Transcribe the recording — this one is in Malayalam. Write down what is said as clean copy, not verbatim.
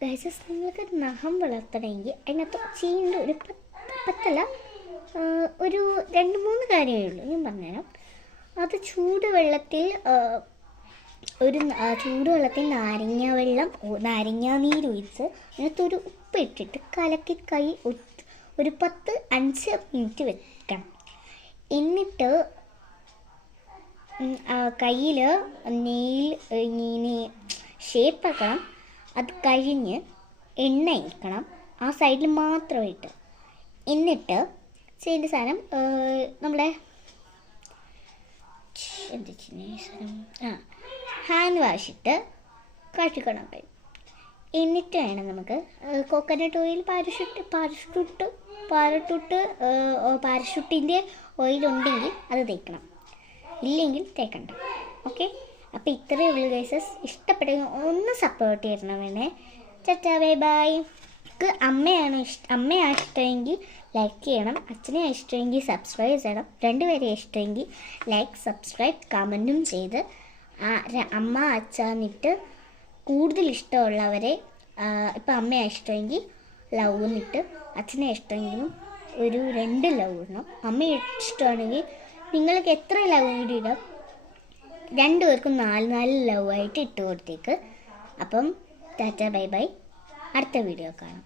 ഗൈസസ് നിങ്ങൾക്ക് നഖം വളർത്തണമെങ്കിൽ അതിനകത്ത് ചെയ്യേണ്ട ഒരു പത്തല്ല ഒരു 2-3 കാര്യമേ ഉള്ളൂ. ഞാൻ പറഞ്ഞുതരാം. അത് ചൂടുവെള്ളത്തിൽ നാരങ്ങ നീരൊഴിച്ച് അതിനകത്തൊരു ഉപ്പ് ഇട്ടിട്ട് കലക്കി ഒരു 5 മിനിറ്റ് വെക്കണം. എന്നിട്ട് കയ്യിൽ നെയിൽ ഇങ്ങനെ ഷേപ്പാക്കണം. അത് കഴിഞ്ഞ് എണ്ണ ഒഴിക്കണം ആ സൈഡിൽ മാത്രമായിട്ട്. എന്നിട്ട് ചെയ്യേണ്ട സാധനം നമ്മളെ ഹാൻഡ് വാഷിട്ട് കഴുകണം കഴിയും. എന്നിട്ട് വേണം നമുക്ക് കോക്കനട്ട് ഓയിൽ പാരഷൂട്ടിൻ്റെ ഓയിലുണ്ടെങ്കിൽ അത് തേക്കണം, ഇല്ലെങ്കിൽ തേക്കണ്ട. ഓക്കെ, അപ്പോൾ ഇത്രയേ ഉള്ളൂ ഗൈസസ്. ഇഷ്ടപ്പെട്ടെങ്കിൽ ഒന്ന് സപ്പോർട്ട് ചെയ്യണം വേണേ. ചാ ബൈ ബൈ. അമ്മയാണ് ഇഷ്ടമെങ്കിൽ ലൈക്ക് ചെയ്യണം, അച്ഛനെ ഇഷ്ടമെങ്കിൽ സബ്സ്ക്രൈബ് ചെയ്യണം. 2 പേരെ ഇഷ്ടമെങ്കിൽ ലൈക്ക്, സബ്സ്ക്രൈബ്, കമൻറ്റും ചെയ്ത് അമ്മ അച്ഛന്നിട്ട് കൂടുതൽ ഇഷ്ടമുള്ളവരെ ഇപ്പം അമ്മയെ ഇഷ്ടമെങ്കിൽ ലവ് എന്നിട്ട് അച്ഛനെ ഇഷ്ടമെങ്കിലും ഒരു 2 ലവ് ഇടണം. അമ്മയെ ഇഷ്ടമാണെങ്കിൽ നിങ്ങൾക്ക് എത്ര ലവ് കൂടി ഇടാം, 2 പേർക്കും 4 ലവ് ആയിട്ട് ഇട്ട് കൊടുത്തേക്ക്. അപ്പം ടാറ്റ ബൈ ബൈ. അടുത്ത വീഡിയോ കാണാം.